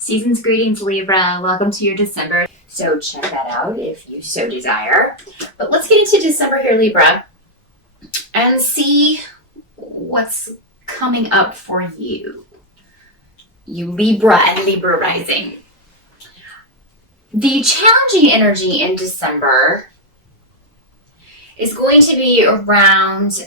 Season's greetings, Libra. Welcome to your December. So check that out if you so desire. But let's get into December here, Libra, and see what's coming up for you. You Libra and Libra rising. The challenging energy in December is going to be around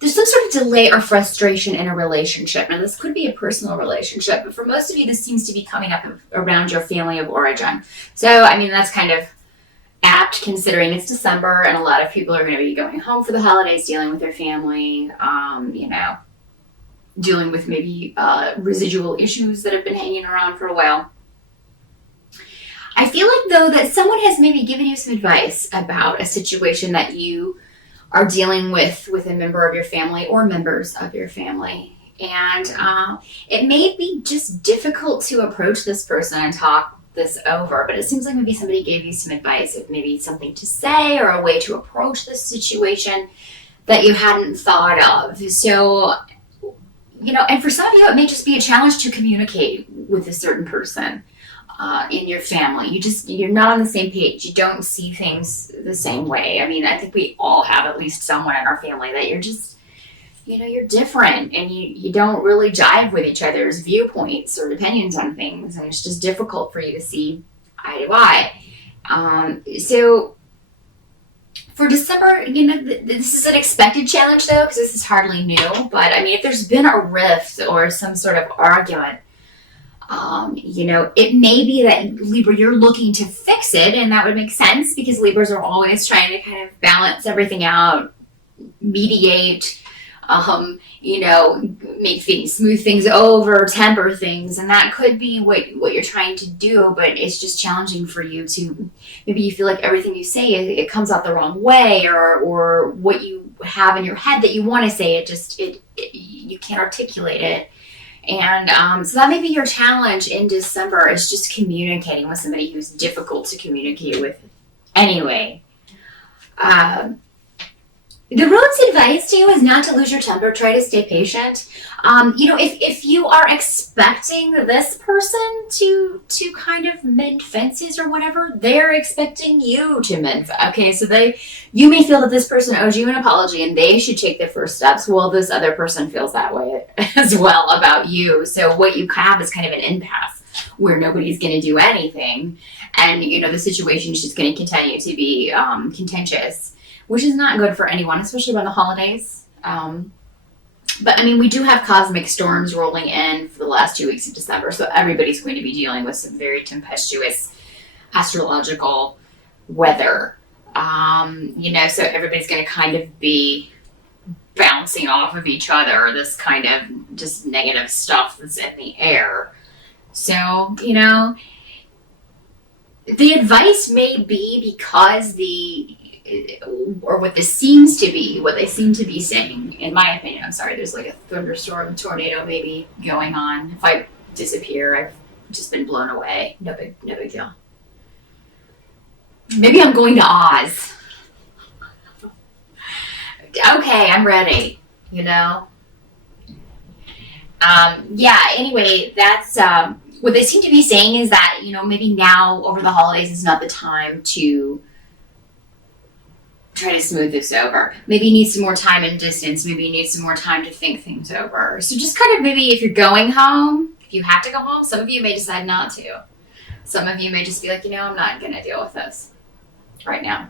there's some sort of delay or frustration in a relationship. Now, this could be a personal relationship, but for most of you, this seems to be coming up around your family of origin. So, I mean, that's kind of apt considering it's December and a lot of people are going to be going home for the holidays, dealing with their family, dealing with maybe residual issues that have been hanging around for a while. I feel like, though, that someone has maybe given you some advice about a situation that you are dealing with a member of your family or members of your family. And it may be just difficult to approach this person and talk this over, but it seems like maybe somebody gave you some advice of maybe something to say or a way to approach this situation that you hadn't thought of. So, and for some of you, it may just be a challenge to communicate with a certain person in your family. You're not on the same page. You don't see things the same way. I mean, I think we all have at least someone in our family that you're just, you're different and you don't really jive with each other's viewpoints or opinions on things. And it's just difficult for you to see eye to eye. So for December, this is an expected challenge though, because this is hardly new. But I mean, if there's been a rift or some sort of argument, it may be that Libra, you're looking to fix it, and that would make sense because Libras are always trying to kind of balance everything out, mediate, make things, smooth things over, temper things, and that could be what you're trying to do, but it's just challenging for you to, maybe you feel like everything you say, it comes out the wrong way, or what you have in your head that you want to say, you can't articulate it. And so that may be your challenge in December, is just communicating with somebody who's difficult to communicate with anyway. The road's advice to you is not to lose your temper. Try to stay patient. If you are expecting this person to kind of mend fences or whatever, they're expecting you to mend. Okay, so you may feel that this person owes you an apology and they should take the first steps. Well, this other person feels that way as well about you. So what you have is kind of an impasse where nobody's going to do anything, and the situation is just going to continue to be contentious, which is not good for anyone, especially around the holidays. But I mean, we do have cosmic storms rolling in for the last 2 weeks of December, so everybody's going to be dealing with some very tempestuous astrological weather. So everybody's going to kind of be bouncing off of each other, this kind of just negative stuff that's in the air. So, the advice may be because what they seem to be saying, in my opinion, I'm sorry, there's like a thunderstorm, tornado maybe going on. If I disappear, I've just been blown away. No big deal. Maybe I'm going to Oz. Okay, I'm ready, anyway, that's, what they seem to be saying is that, maybe now over the holidays is not the time to try to smooth this over. Maybe you need some more time and distance. Maybe you need some more time to think things over. So just kind of maybe if you're going home, if you have to go home, some of you may decide not to. Some of you may just be like, I'm not going to deal with this right now.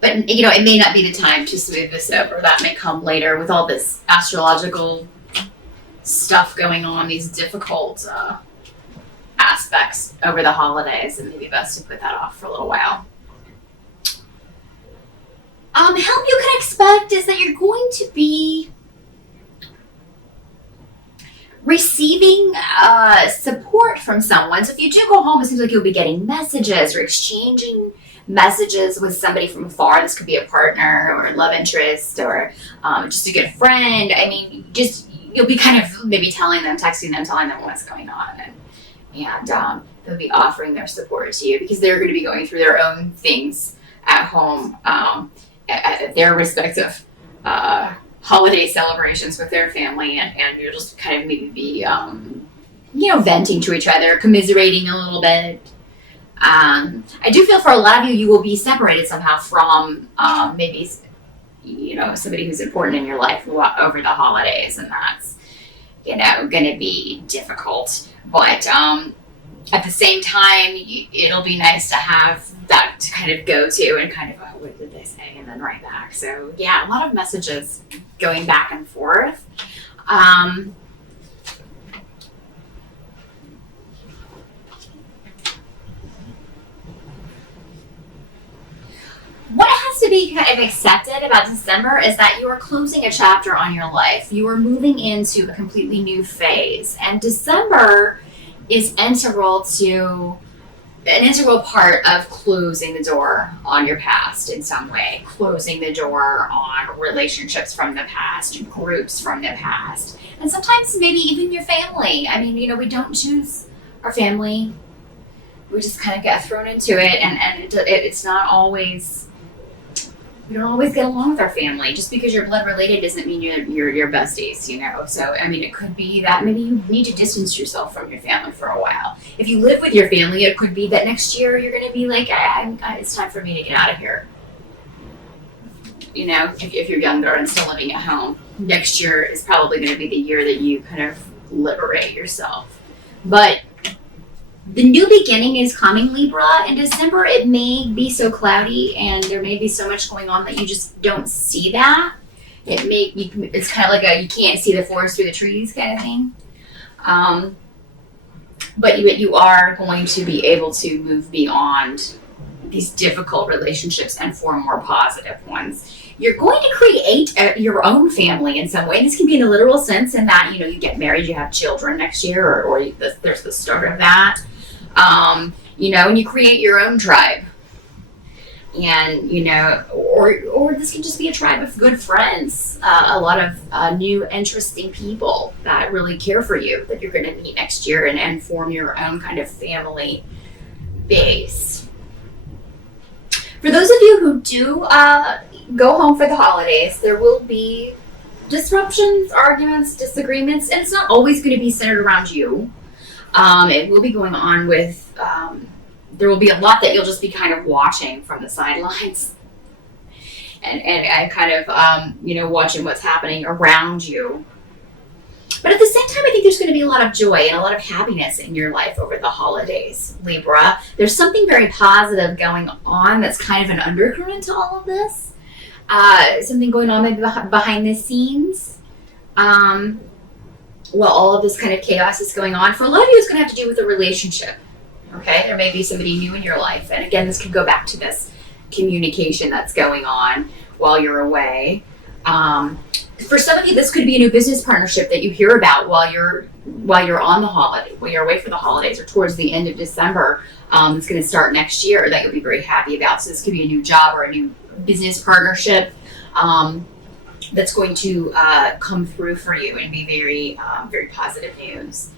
But, it may not be the time to smooth this over. That may come later with all this astrological stuff going on, these difficult aspects over the holidays, and maybe best to put that off for a little while. Help you can expect is that you're going to be receiving support from someone. So if you do go home, it seems like you'll be getting messages or exchanging messages with somebody from afar. This could be a partner or a love interest or just a good friend. I mean, you'll be kind of maybe texting them, telling them what's going on. And they'll be offering their support to you because they're going to be going through their own things at home. At their respective holiday celebrations with their family, and you'll just kind of maybe be venting to each other, commiserating a little bit. I do feel for a lot of you, you will be separated somehow from maybe, somebody who's important in your life over the holidays, and that's, going to be difficult. But at the same time, it'll be nice to have that to kind of go to and kind of, oh, what did they say? And then right back. So yeah, a lot of messages going back and forth. What has to be kind of accepted about December is that you are closing a chapter on your life. You are moving into a completely new phase. And December is an integral part of closing the door on your past in some way, closing the door on relationships from the past, groups from the past, and sometimes maybe even your family. I mean, we don't choose our family. We just kind of get thrown into it, and it's not always... We don't always get along with our family. Just because you're blood related doesn't mean you're besties, So, I mean, it could be that maybe you need to distance yourself from your family for a while. If you live with your family, it could be that next year you're going to be like, it's time for me to get out of here. If you're younger and still living at home, next year is probably going to be the year that you kind of liberate yourself. But the new beginning is coming, Libra. In December, it may be so cloudy and there may be so much going on that you just don't see that. It's kind of like you can't see the forest through the trees kind of thing. But you are going to be able to move beyond these difficult relationships and form more positive ones. You're going to create your own family in some way. This can be in a literal sense in that, you get married, you have children next year, or there's the start of that. And you create your own tribe. And, or this can just be a tribe of good friends, a lot of new, interesting people that really care for you that you're going to meet next year and form your own kind of family base. For those of you who do go home for the holidays, there will be disruptions, arguments, disagreements, and it's not always going to be centered around you. It will be going on with, there will be a lot that you'll just be kind of watching from the sidelines and kind of, watching what's happening around you. But at the same time, I think there's going to be a lot of joy and a lot of happiness in your life over the holidays, Libra. There's something very positive going on that's kind of an undercurrent to all of this. Something going on maybe behind the scenes. While all of this kind of chaos is going on. For a lot of you, it's going to have to do with a relationship. Okay? There may be somebody new in your life. And again, this could go back to this communication that's going on while you're away. For some of you, this could be a new business partnership that you hear about while you're on the holiday, while you're away for the holidays or towards the end of December. It's going to start next year that you'll be very happy about. So this could be a new job or a new business partnership. That's going to come through for you and be very, very positive news.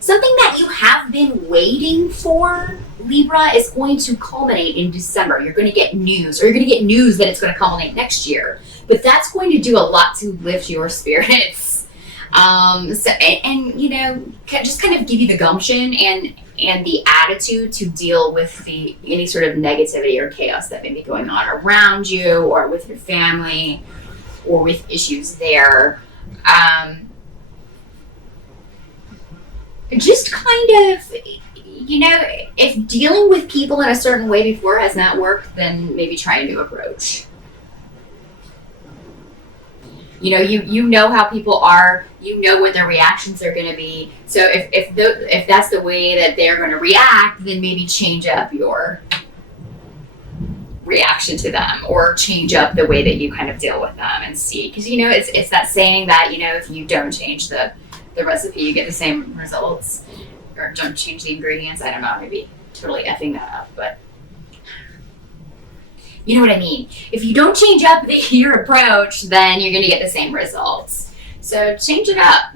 Something that you have been waiting for, Libra, is going to culminate in December. You're going to get news, or you're going to get news that it's going to culminate next year. But that's going to do a lot to lift your spirits. Just kind of give you the gumption and the attitude to deal with any sort of negativity or chaos that may be going on around you or with your family, or with issues there. Just kind of, if dealing with people in a certain way before has not worked, then maybe try a new approach. You know how people are, what their reactions are going to be. So if that's the way that they're going to react, then maybe change up your reaction to them, or change up the way that you kind of deal with them and see. Because, it's that saying that, if you don't change the recipe, you get the same results. Or don't change the ingredients. I don't know, maybe totally effing that up, but you know what I mean. If you don't change up your approach, then you're going to get the same results. So change it up.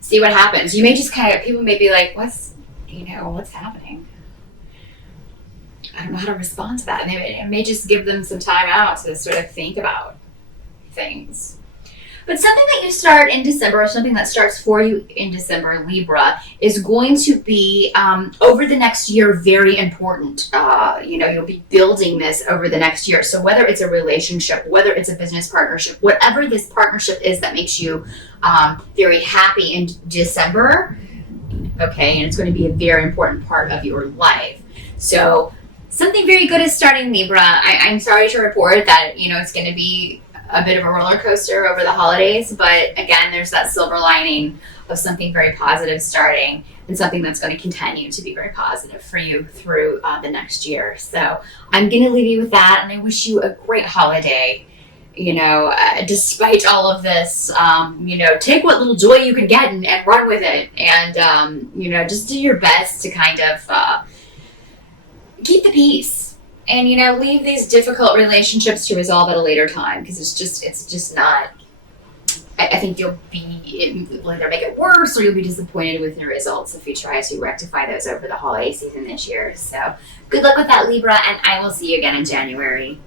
See what happens. You may just people may be like, what's happening? I don't know how to respond to that. And it may just give them some time out to sort of think about things. But something that you start in December, or something that starts for you in December, Libra, is going to be over the next year very important. You'll be building this over the next year. So whether it's a relationship, whether it's a business partnership, whatever this partnership is that makes you very happy in December, okay, and it's going to be a very important part of your life. So something very good is starting, Libra. I'm sorry to report that, it's going to be a bit of a roller coaster over the holidays, but again, there's that silver lining of something very positive starting, and something that's going to continue to be very positive for you through the next year. So I'm going to leave you with that, and I wish you a great holiday. Despite all of this, take what little joy you can get and run with it, and just do your best to kind of keep the peace. And, leave these difficult relationships to resolve at a later time, because it's just not, I think you'll either make it worse, or you'll be disappointed with your results if you try to rectify those over the holiday season this year. So good luck with that, Libra, and I will see you again in January.